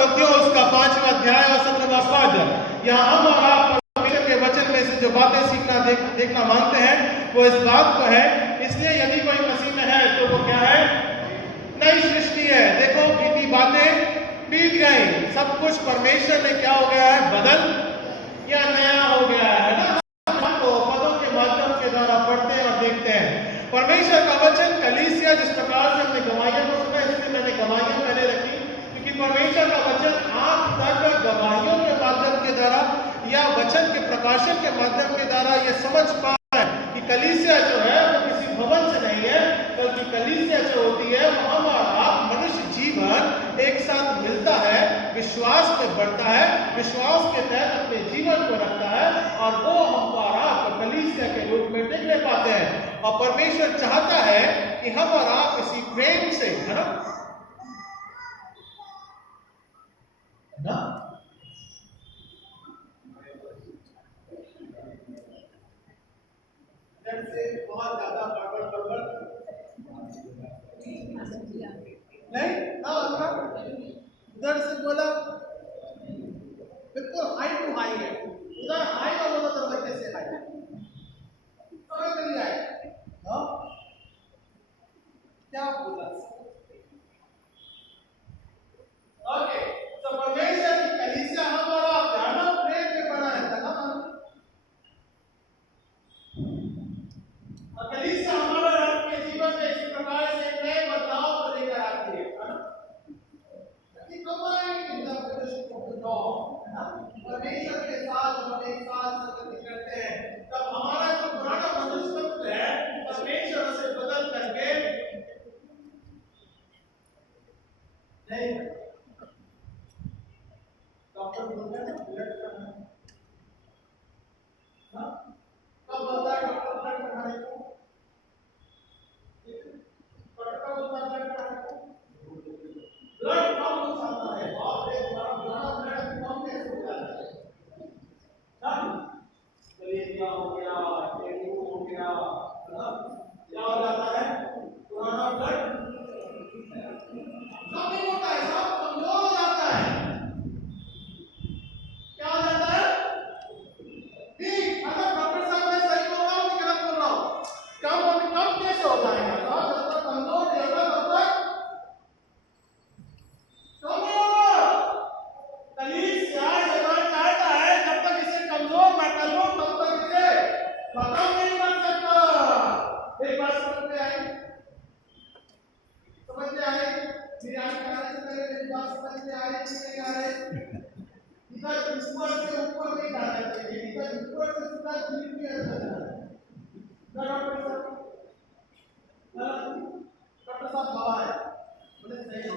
कुरिन्थियों उसका 5वां अध्याय और 17वां पद। यहाँ हम और आप परमेश्वर के वचन में से जो बातें सीखना देखना मांगते हैं वो इस बात को है, इसलिए यदि कोई मसीह में है तो वो क्या है? नई सृष्टि है। देखो बीती बातें बीत गई, सब कुछ परमेश्वर ने क्या हो गया है? बदल या नया हो गया है ना। तो पदों के माध्यम के द्वारा पढ़ते हैं और देखते हैं परमेश्वर का वचन। कलीसिया जिस प्रकार से हमने गवाहियों को सुना, इसलिए मैंने गवाहियां पहले रखी क्योंकि परमेश्वर का वचन आप तक गवाहियों के माध्यम के द्वारा या वचन के प्रकाशन के माध्यम के द्वारा ये समझ पा रहा है कि कलीसिया जो है वो किसी भवन से नहीं है, बल्कि कलीसिया जो होती है वो हम और आप मनुष्य जीवन एक साथ मिलता है, विश्वास में बढ़ता है, विश्वास के तहत अपने जीवन को रखता है और वो हम और आप कलीसिया के रूप में देखने पाते हैं। और परमेश्वर चाहता है कि हम और आप इसी प्रेम से, है ना, बहुत ज्यादा बड़बड़ नहीं उधर से बोला बिल्कुल हाई टू हाई है, उधर हाई और बोला तो बच्चे से हाई समझ नहीं आए क्या बोला। ओके, तो परमेश्वर की कलीसिया हमारा ज्यादा प्रेम में बना रहता है ना, और कलीसिया हमारा आपके जीवन में इस प्रकार से नए बदलाव को लेकर आती है ना। परमेश्वर के साथ जब हम एक साथ संगति करते हैं तब हमारा जो पुराना मनुष्यत्व है परमेश्वर से बदल करके नहीं डॉक्टर बोलते हैं ना ब्लड करना ना, कब बोलता है डॉक्टर ब्लड करना है डॉक्टर बोलता है ब्लड करना है, ब्लड कम हो जाता है और एक बार ब्लड कम कैसे हो जाता है ना, कलेजिया हो गया, डेंगू हो गया, क्या हो जाता है? पुराना ब्लड सब नहीं होता है, सब कमजोर हो जाता है। क्या हो जाता है? ठीक, अगर डॉक्टर साहब मैं सही बोल रहा हूँ कि गलत बोल रहा हूँ? कम कैसे हो जाएगा? जब तक कमजोर नहीं होगा तब तक कलीसिया चाहता है जब तक इसे कमजोर मैं कर लूं तब तक इसे खत्म नहीं कर सकता। एक बात समझ में आई? समझ में आई? बिरयानी खाने से पहले मेरी बात समझ में आ रही कि नहीं आ रही? इधर ऊपर से ऊपर नहीं जाना चाहिए, इधर ऊपर से सीधा नीचे भी आ जाना है। डॉक्टर साहब बाबा है बोले सही है।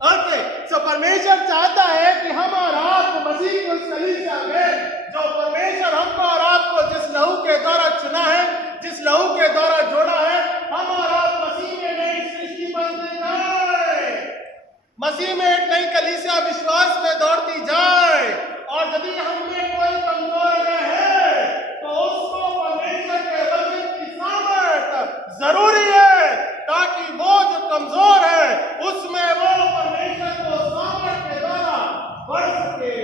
ओके, सो परमेश्वर चाहता है कि हम और आप मसीह को इस कलीसिया में जो परमेश्वर हमको और आपको जिस लहू के द्वारा चुना है, जिस लहू के द्वारा जोड़ा है, हम और आप मसीह में नई सृष्टि बनते जाए, मसीह में एक नई कलीसिया विश्वास में दौड़ती जाए। और यदि हममें कोई कमजोर है तो उसको परमेश्वर के वचन की सामर्थ जरूरी है ताकि वो जो कमजोर है उसमें वो परमेश्वर को सामर्थ के द्वारा बढ़ सके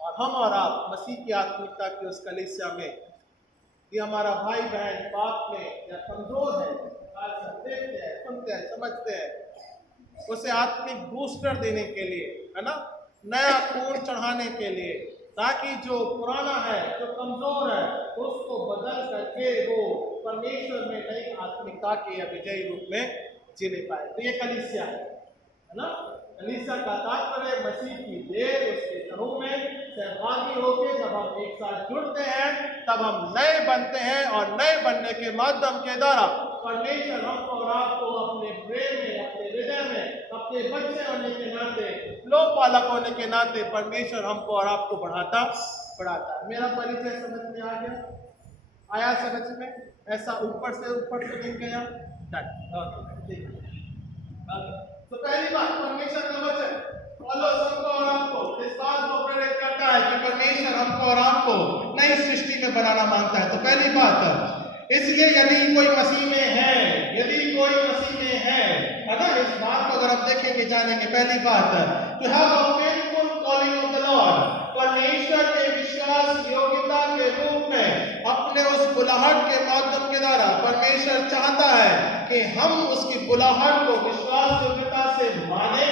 और हम और आप मसीह की आत्मिकता की उस कलीसिया में कि हमारा भाई बहन पाप में या कमजोर है, देखते हैं, सुनते हैं, समझते हैं, उसे आत्मिक बूस्टर देने के लिए, है ना, नया खून चढ़ाने के लिए, ताकि जो पुराना है, जो कमजोर है, उसको बदल करके वो परमेश्वर में नई आत्मिकता के विजयी रूप में जीने पाए। तो ये कलीसिया है ना। कलीसिया का तात्पर्य मसीह की देह, उसके समूह में सहभागी होकर जब हम एक साथ जुड़ते हैं तब हम नए बनते हैं और नए बनने के माध्यम के द्वारा परमेश्वर हमको और आपको अपने प्रेम में, अपने हृदय में, अपने बच्चे होने के नाते, लोक पालक होने के नाते परमेश्वर हमको और आपको बढ़ाता है। मेरा परिचय समझ में आ गया? आया समझ में? ऐसा ऊपर से नहीं गया? तो पहली बात, परमेश्वर का वचन पौलुस हमको और आपको इस बात को प्रेरित करता है कि परमेश्वर हमको और आपको नई सृष्टि में बनाना मांगता है। तो पहली बात, इसलिए यदि कोई मसीह में है, यदि कोई मसीह में है ना, इस बात को अगर आप देखेंगे जानेंगे, पहली बात, to have a faithful calling of the lord, परमेश्वर के विश्वास योग्यता के रूप में अपने उस बुलाहट के माध्यम के द्वारा परमेश्वर चाहता है कि हम उसकी बुलाहट को विश्वास योग्यता से माने,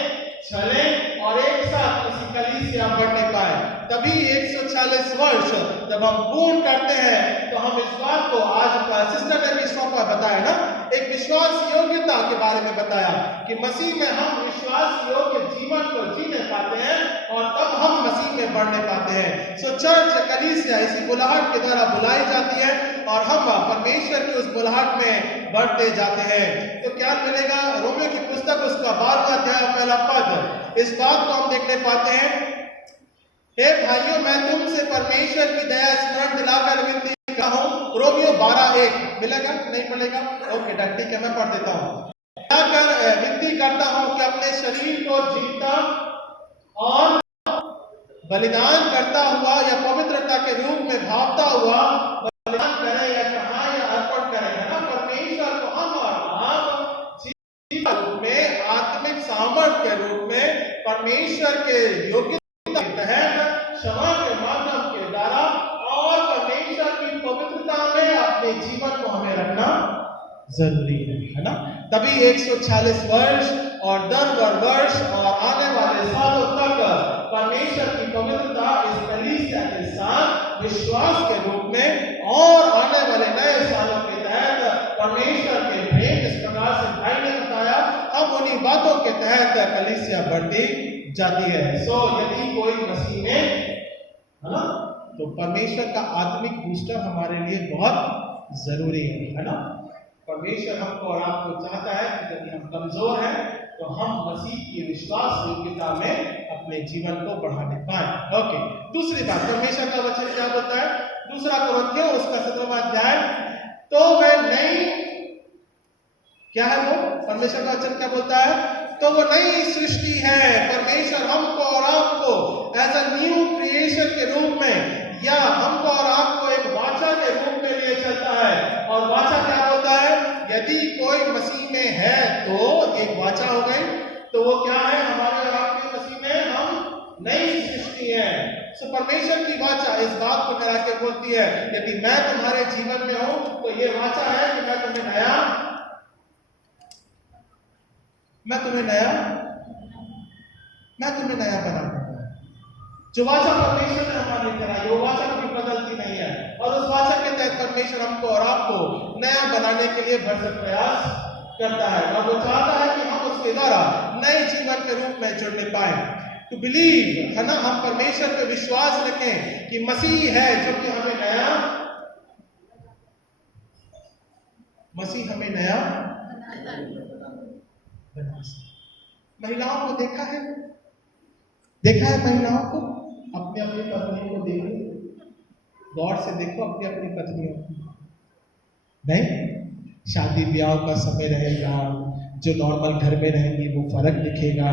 चले और एक साथ किसी कलीसिया बढ़ने पाए। तभी 140 वर्ष जब हम पूर्ण करते हैं तो हम इस बात को, आज सिस्टर ने भी सौंपा बताया ना, एक विश्वास योग्यता के बारे में बताया कि मसीह में हम विश्वास योग्य जीवन को जीने पाते हैं और तब हम मसीह में बढ़ने पाते हैं। सो चर्च कलीसिया इसी बुलाहट के द्वारा बुलाई जाती है और हम परमेश्वर की उस बुलाहट में बढ़ते जाते हैं। तो क्या मिलेगा? रोमियो की पुस्तक उसका 12वां अध्याय पहला पद, इस बात को हम देखने पाते हैं, हे भाइयों मैं तुमसे परमेश्वर की दया स्मरण दिलाकर विनती करता हूं। रोमियो 12:1 मिलेगा? नहीं मिलेगा? ओके ठीक है, मैं पढ़ देता हूं। विनती करता हूं कि अपने शरीर को जीता और बलिदान करता हुआ या पवित्रता के रूप में भावता हुआ बलिदान करें या चढ़ाएं या अर्पण करें, है ना। परमेश्वर को हम और आप जीवन रूप में, आत्मिक सामर्थ्य के रूप में परमेश्वर के योग्यता के तहत क्षमा के माध्यम के द्वारा और परमेश्वर की पवित्रता में अपने जीवन को हमें रखना जरूरी है ना। तभी 140 वर्ष और 10 वर्ष और आने वाले सालों तक परमेश्वर की पवित्रता इस कलीसिया के साथ विश्वास के रूप में और आने वाले नए सालों के तहत परमेश्वर के प्रेम, इस प्रकार से भाई ने बताया, हम उन्हीं बातों के तहत कलीसिया बढ़ती जाती है। सो यदि कोई मसीह में है ना, तो परमेश्वर का आत्मिक बूस्टर हमारे लिए बहुत जरूरी है ना। परमेश्वर हमको और आपको चाहता है कि यदि हम कमजोर हैं तो हम मसीह की विश्वास योग्यता में अपने जीवन को बढ़ाने पाए। ओके, दूसरी बात, परमेश्वर का वचन क्या बोलता है? दूसरा कुरिन्थियों उसका 17वां अध्याय, तो वह नई, क्या है वो? परमेश्वर का वचन क्या बोलता है? तो वो नई सृष्टि है। परमेश्वर हमको और आपको एज अ न्यू क्रिएशन के रूप में या हमको और आपको एक वाचा के रूप में लिए चलता है। और वाचा क्या होता है? यदि कोई मसीह में है तो एक वाचा हो गई, तो वो क्या है? हमारे और आपके मसीह में हम नई सृष्टि है। सो परमेश्वर की वाचा इस बात को करा के बोलती है, यदि मैं तुम्हारे जीवन में हूं तो ये वाचा है कि मैं तुम्हें नया बना दूंगा। जो वाचा परमेश्वर ने हमारे कराई, वो वाचा कभी बदलती नहीं है और उस वाचा के तहत परमेश्वर हमको और आपको नया बनाने के लिए भरसक प्रयास करता है और वो चाहता है कि हम उसके द्वारा नए जीवन के रूप में जुड़ने पाए। टू बिलीव, है ना, हम परमेश्वर पे विश्वास रखें कि मसीह है जो कि हमें नया बना सकता। महिलाओं को देखा है महिलाओं को, अपनी अपनी पत्नी को देखो, गौर से देखो अपनी अपनी पत्नियों को। नहीं, शादी ब्याह का समय रहेगा, जो नॉर्मल घर में रहेंगी वो फर्क दिखेगा,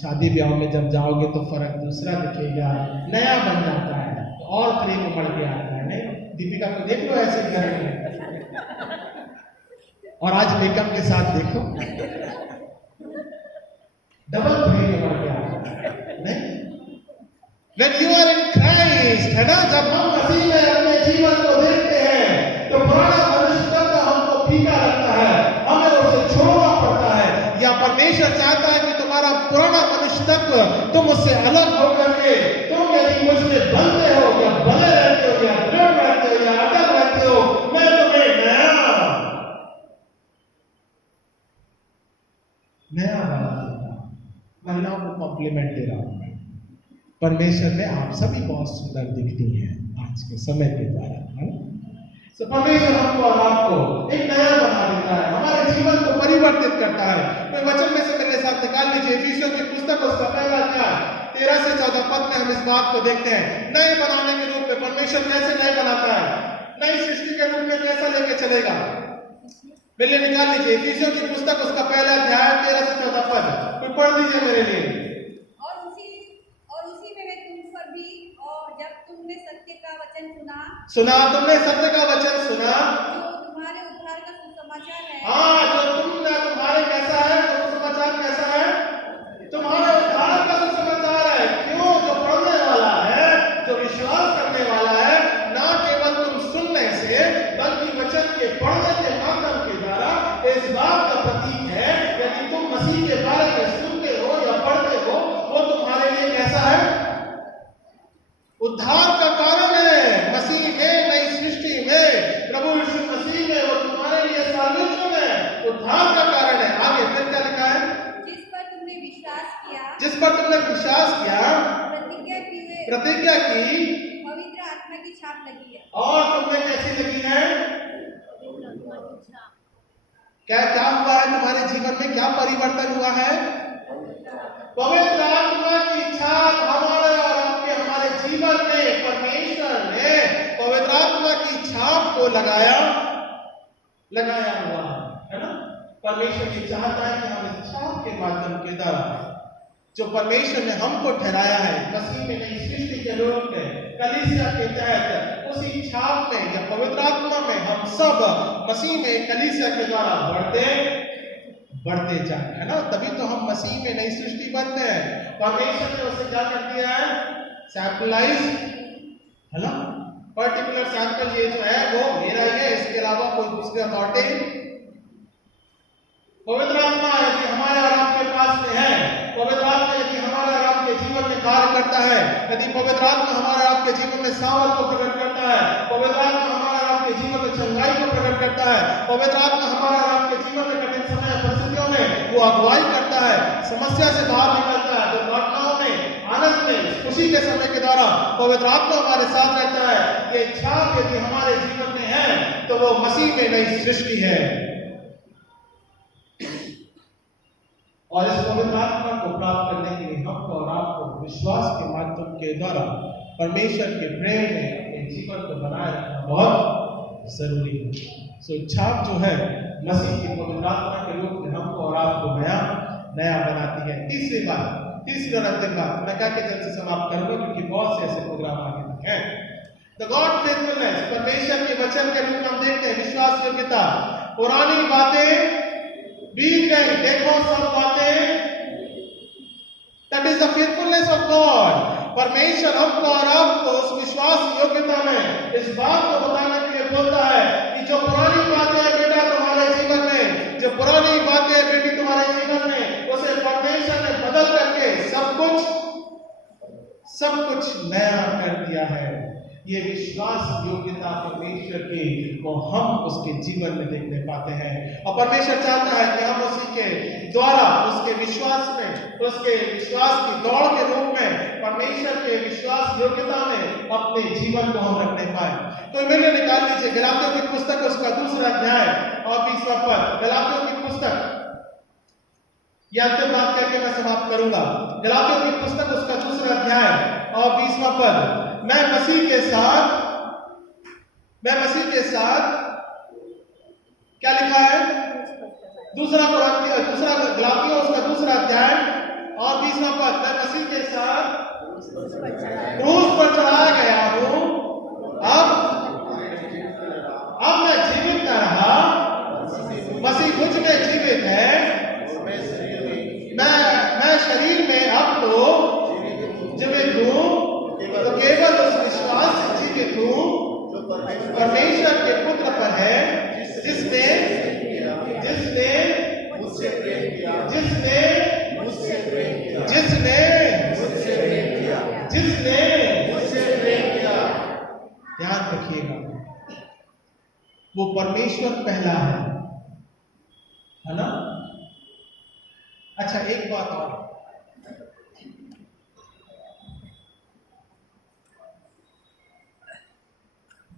शादी ब्याह में जब जाओगे तो फर्क दूसरा दिखेगा, नया बन जाता है तो और प्रेम उमड़ के आता है। नहीं, दीपिका को देख लो ऐसे घर में, और आज मेकअप के साथ देखो, डबल प्रेम उमड़ के आता है। नहीं, When you are in Christ, है ना, जब हम मसीह में अपने जीवन को देखते हैं तो पुराना मनुष्य तत्व हमको फीका लगता है, हमें उसे छोड़ना पड़ता है। या परमेश्वर चाहता है कि तुम्हारा पुराना मनुष्य तत्व तुम उससे अलग होकर के, तुम यदि मुझसे बनते हो या बने रहते हो या दृढ़ रहते हो या अटल रहते हो, मैं तुम्हें नया बना देता हूं। महिलाओं को कॉम्प्लीमेंट दे रहा हूं। परमेश्वर में आप सभी बहुत सुंदर दिखती हैं आज के समय के द्वारा। तो परमेश्वर हमको और आपको एक नया बना देता है, हमारे जीवन को परिवर्तित करता है। तो वचन में से मेरे साथ निकाल लीजिए, इफिसियों की पुस्तक उसका पहला अध्याय 13 से 14 पद में हम इस बात को देखते हैं। नए बनाने के रूप में परमेश्वर कैसे नए बनाता है, नई सृष्टि के रूप में कैसा लेके चलेगा। मेरे लिए निकाल लीजिए इफिसियों की पुस्तक उसका पहला अध्याय 13 से 14 पद, कोई पढ़ लीजिए मेरे लिए। जब तुमने सत्य का वचन सुना, तुमने सत्य का वचन सुना, जो सुसमाचार है। हाँ, जो तुम्हारे कैसा है, जो सुसमाचार कैसा है, तुम्हारे उद्धार का सुसमाचार है। क्यों? जो पढ़ने वाला है, जो विश्वास करने वाला है, ना केवल तुम सुनने से बल्कि वचन के पढ़ने के माध्यम के द्वारा इस बात का प्रतीक है। यदि तुम मसीह के बारे में सुनते हो या पढ़ते हो, वो तुम्हारे लिए कैसा है? उद्धार का कारण है। मसीह में, नई सृष्टि में, प्रभु यीशु मसीह में वो तुम्हारे लिए साल्वेशन है, उद्धार का कारण है। आगे फिर क्या लिखा है? जिस पर तुमने विश्वास किया, जिस पर तुमने विश्वास किया, प्रतिज्ञा की पवित्र आत्मा की छाप लगी है। और तुमने कैसी लगी है? क्या क्या हुआ है तुम्हारे जीवन में? क्या परिवर्तन हुआ है? पवित्र आत्मा की छाप हमारे और आपके हमारे जीवन में परमेश्वर ने पवित्र आत्मा की छाप को लगाया हुआ है ना। परमेश्वर ये चाहता है कि हम इस छाप के माध्यम के द्वारा जो परमेश्वर ने हमको ठहराया है मसीह में, नई सृष्टि के रूप में, कलीसिया के तहत, उसी छाप में या पवित्र आत्मा में हम सब मसीह में, कलीसिया के द्वारा बढ़ते जाए, है ना। तभी तो हम मसीह में नई सृष्टि बनते हैं। परमेश्वर ने उसे क्या कर दिया है? सैंपलाइज, है ना। पर्टिकुलर सैंपल ये जो है वो मेरा ही है, इसके अलावा कोई दूसरे अथॉरिटी। पवित्र आत्मा यदि हमारे और आपके पास में है, पवित्र आत्मा यदि हमारे और आपके जीवन में कार्य करता है, यदि पवित्र आत्मा हमारे और आपके जीवन में सामर्थ को प्रकट करता है, पवित्र आत्मा हमारे और आपके जीवन में चंगाई को प्रकट करता है, पवित्र आत्मा हमारे और आपके जीवन में कठिन समय परिस्थितियों में वो अगुवाई करता है, समस्या से बाहर निकलता है, दुर्घटनाओं में, आनंद में, खुशी के समय के द्वारा पवित्र आत्मा हमारे साथ रहता है। ये छाप यदि हमारे जीवन में है तो वो मसीह में नई सृष्टि है। और इस पवित्र आत्मा को प्राप्त करने के लिए हमको और आपको विश्वास के माध्यम के द्वारा परमेश्वर के प्रेम में अपने जीवन को बनाए रखना बहुत जरूरी है। सो छाप जो है मसीह की पवित्र आत्मा के रूप में हमको और आपको नया बनाती है। तीसरी और अंतिम बात मैं क्या जल्द से समाप्त करूंगा, क्योंकि बहुत से ऐसे प्रोग्राम आगे तक हैं। द गॉड फेथफुलनेस, परमेश्वर के वचन के रूप में हम देखते हैं विश्वास योग्यता। पुरानी बातें बीत गई, देखो सब बातें, that is the faithfulness of God. परमेश्वर हमको और आपको उस विश्वास योग्यता में इस बात को बताने के लिए बोलता है कि जो पुरानी बातें हैं बेटा तुम्हारे जीवन में, जो पुरानी बातें हैं बेटी तुम्हारे जीवन में, उसे परमेश्वर ने बदल करके सब कुछ नया कर दिया है। ये विश्वास योग्यता परमेश्वर की को हम उसके जीवन में देखने पाते हैं। और परमेश्वर चाहता है कि हम उसी के द्वारा उसके विश्वास में, उसके विश्वास की दौड़ के रूप में परमेश्वर के विश्वास योग्यता में अपने जीवन को हम रखने पाए। तो मैंने निकाल लीजिए गलातियों की पुस्तक उसका 2 अध्याय और 20वां पद। गलातियों की पुस्तक, या अंतिम बात करके मैं समाप्त करूंगा। गलातियों की पुस्तक उसका 2 अध्याय और 20वां पद। मैं मसीह के साथ क्या लिखा है? दूसरा गलातियों उसका 2 अध्याय और 20वां पद। मैं मसीह के साथ क्रूस पर चढ़ाया गया हूं, अब मैं जीवित न रहा, मसीह मुझ में जीवित है। मैं शरीर में अब तो जीवित हूं, तो केवल उस विश्वास से जीवित हूं परमेश्वर के पुत्र पर है, जिसने मुझसे प्रेम किया। ध्यान रखिएगा, वो परमेश्वर पहला है ना। अच्छा, एक बात और,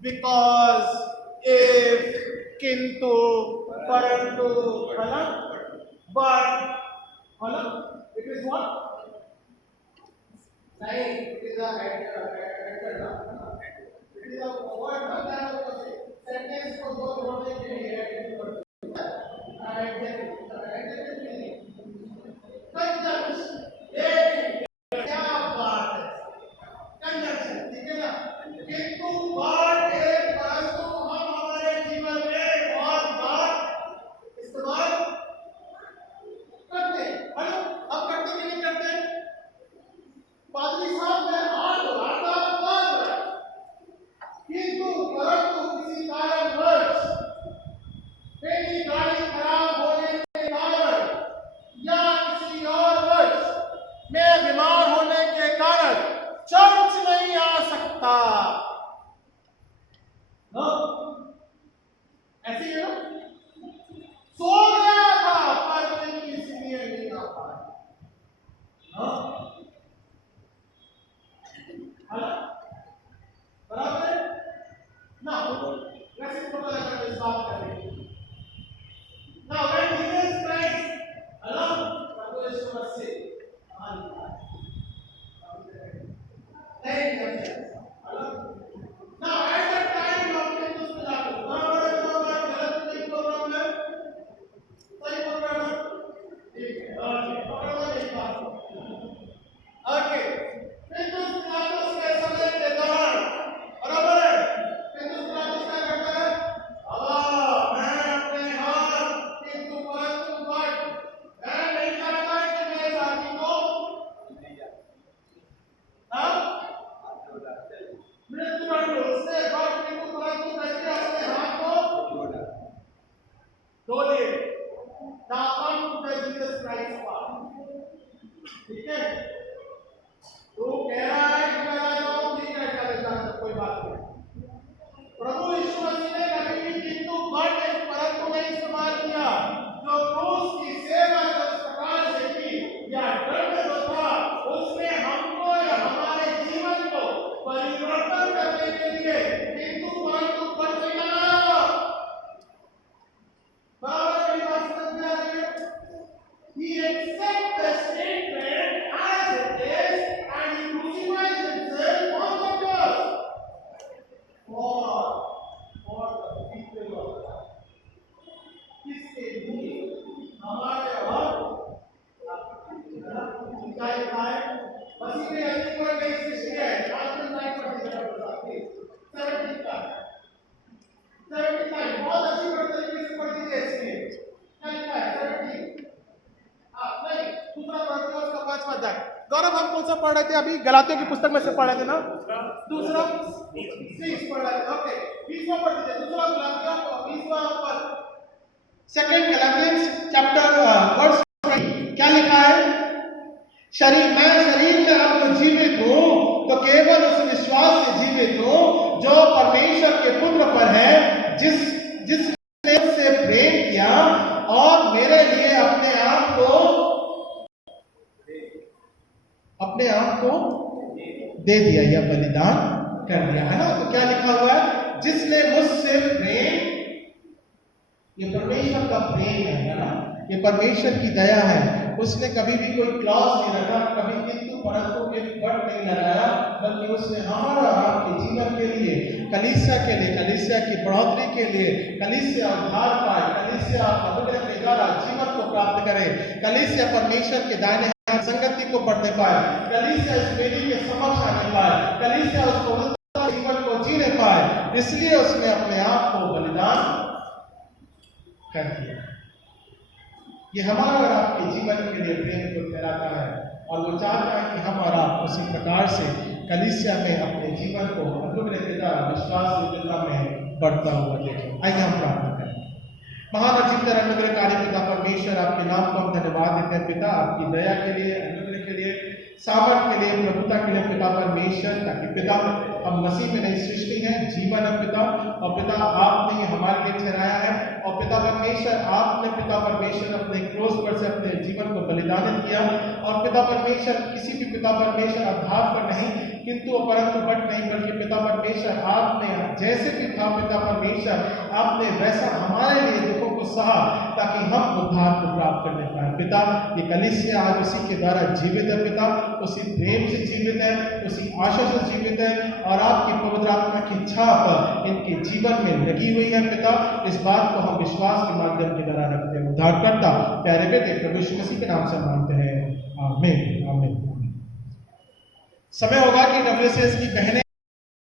बिकॉज, इफ, किंतु, परंतु, है ना, बट, है ना, इट इज व्हाट, नहीं, it is a it is a word, ना सेंटेंस को दो जोड़ने के लिए क्या बात है, कंजंक्शन, ठीक है ना। किंतु परंतु हम हमारे जीवन में बहुत बार हो? सो गया था पर इसलिए नहीं आ पाया। हाँ? बराबर है? ना वैसे तो पता लगा इस बात करेंगे। Now when Jesus Christ alone प्रभु यीशु मसीह Now at the time of Pontius Pilatus, सही प्रोग्राम है? सही प्रोग्राम है? ठीक है, प्रोग्राम एक बात। ओके, Pontius Pilatus के समय के दौरान, बराबर है? Pontius Pilatus क्या करता है? मैं अपने हाथ किंतु परंतु बट मैं नहीं चाहता कि मेरे साथी को मृत्यु उसने बट किंतु परंतु करके अपने हाथ को डोले दापन टू जीसस क्राइस्ट पर। ठीक है, तो कह रहा है कि मैं जाऊं, ठीक है, चलेगा, कोई बात नहीं। प्रभु यीशु मसीह ने कभी भी किंतु बट परंतु नहीं इस्तेमाल किया। जो क्रूस की सेवा जिस प्रकार से की या दर्द जो था उसमें हमको या हमारे जीवन को परिवर्तन करने के लिए किंतु परंतु बट नहीं लगाया। बराबर की बात समझ में आ रही है? He accepts the statement as it is and he crucifies himself on the cross. For the people of God. किसके लिए? हमारे और क्या लिखा है? मसीह ने अंतिम वर्ग में सृष्टि है। आज के लाइन पर जरा बताइए। 79 बहुत अच्छी तरीके से पढ़ लीजिए इसलिए। क्या लिखा है? 70 नहीं, दूसरा कोरिन्थियों का 5वां अध्याय। गौरव हम कौन सा पढ़ रहे थे अभी? गलातियों की पुस्तक में से पढ़ रहे थे ना? दूसरा 20 पढ़ रहे थे। ओके, 20वां पढ़ दीजिए। दूसरा गलातियों का 20वां पर सेकंड गलातियंस चैप्टर वर्स 20 क्या लिखा है? मैं शरीर में अब जो जीवित हूं तो केवल उस विश्वास से जीवित हूं जो परमेश्वर के पुत्र पर है, जिसने उससे प्रेम किया और मेरे लिए अपने आप को दे दिया या बलिदान कर दिया, है ना? तो क्या लिखा हुआ है? जिसने मुझसे प्रेम, ये परमेश्वर का प्रेम है ना? ये परमेश्वर की दया है। उसने कभी भी कोई क्लॉज नहीं रखा, कभी किंतु परंतु एक बट नहीं लगाया, बल्कि उसने हमारा आपके जीवन के लिए, कलीसिया के लिए, कलीसिया की बढ़ोतरी के लिए, कलीसिया उद्धार पाए, कलीसिया अनुग्रह के द्वारा जीवन को प्राप्त करे, कलीसिया परमेश्वर के दाहिने हाथ संगति को बढ़ने पाए, कलीसिया इस वेदी के समक्ष आने पाए, कलीसिया उस पवित्र जीवन को जीने पाए, इसलिए उसने अपने आप को बलिदान कर दिया। ये हमारा और आपके जीवन के लिए प्रेम को ठहराता है और वो चाहता है कि हम और आप उसी प्रकार से कलीसिया में अपने जीवन को अनुग्रह के द्वारा विश्वास योग्यता में बढ़ता हुआ देखें। आइए हम प्रार्थना करें। महान और जीवित अनुग्रहकारी पिता परमेश्वर, आपके नाम को हम धन्यवाद देते हैं पिता, आपकी दया के लिए, अनुग्रह के लिए, सामर्थ के लिए, प्रभुता के लिए पिता परमेश्वर, ताकि पिता हम मसीह में नई सृष्टि है, जीवन है पिता, और पिता आपने हमारे लिए ठहराया है, और पिता परमेश्वर आपने पिता परमेश्वर अपने क्रोस पर से अपने जीवन को बलिदानित किया, और पिता परमेश्वर किसी भी पिता परमेश्वर आधार पर नहीं किंतु परंतु बट नहीं, बल्कि पिता परमेश्वर आपने जैसे भी था पिता परमेश्वर आपने वैसा हमारे लिए दुखों को सहा ताकि हम उद्धार को प्राप्त करने पाए। पिता ये कलीसिया आज उसी के द्वारा जीवित है पिता, उसी प्रेम से जीवित है, उसी आशा से जीवित है, और आपकी पवित्र आत्मा की छाप इनके जीवन में लगी हुई है पिता। इस बात को हम विश्वास के माध्यम के द्वारा रखते हैं। उद्धारकर्ता प्यारे बेटे प्रभु यीशु मसीह के नाम से मांगते हैं, आमीन आमीन। समय होगा कि WCS की बहनें